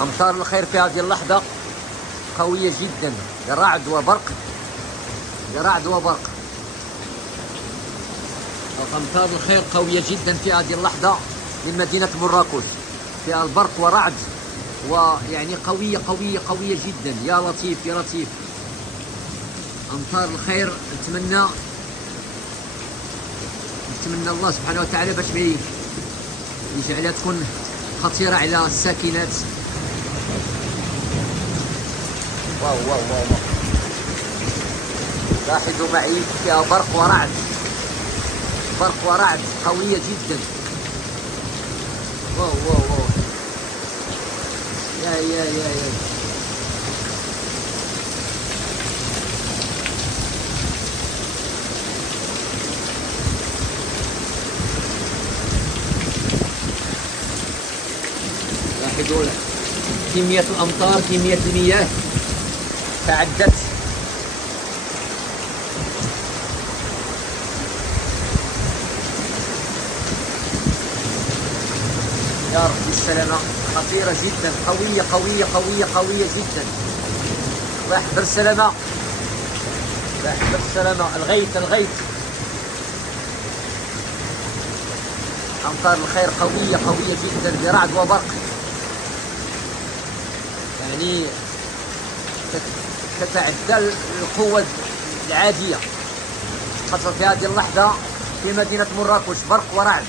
أمطار الخير في هذه اللحظة قوية جدا، رعد وبرق، رعد وبرق. أمطار الخير قوية جدا في هذه اللحظة من مدينة مراكش، فيها البرق ورعد، ويعني قوية قوية قوية جدا. يا لطيف يا لطيف. أمطار الخير نتمنى الله سبحانه وتعالى باش ما يجعلها تكون خطيرة على الساكنات. واو واو واو، لاحظوا معي فيها برق ورعد، برق ورعد قوية جدا. واو واو واو، يا لاحظوا كمية الأمطار، كمية المياه تعدت. يا رب السلامة، خطيرة جدا، قوية قوية قوية قوية جدا. الله يحضر السلامة، الله يحضر السلامة. الغيث الغيث. أمطار الخير قوية قوية جدا برعد وبرق، يعني تتعدى القوة العادية. خاصة في هذه اللحظة في مدينة مراكش برق ورعد.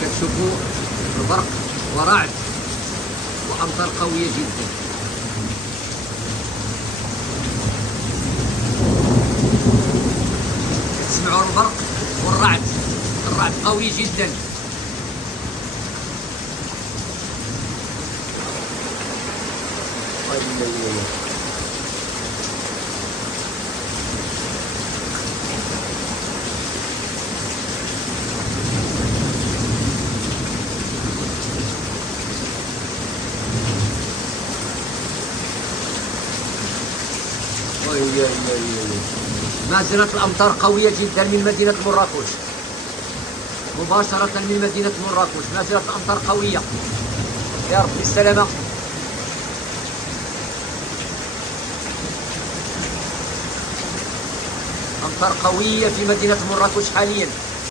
كتشوفوا البرق ورعد وأمطار قوية جدا. تسمعوا البرق والرعد، الرعد قوي جدا. ما زالت الأمطار قوية جدا من مدينة مراكش، مباشرة من مدينة مراكش ما زالت الأمطار قوية. يا رب السلامة. أمطار قوية في مدينة مراكش حاليا.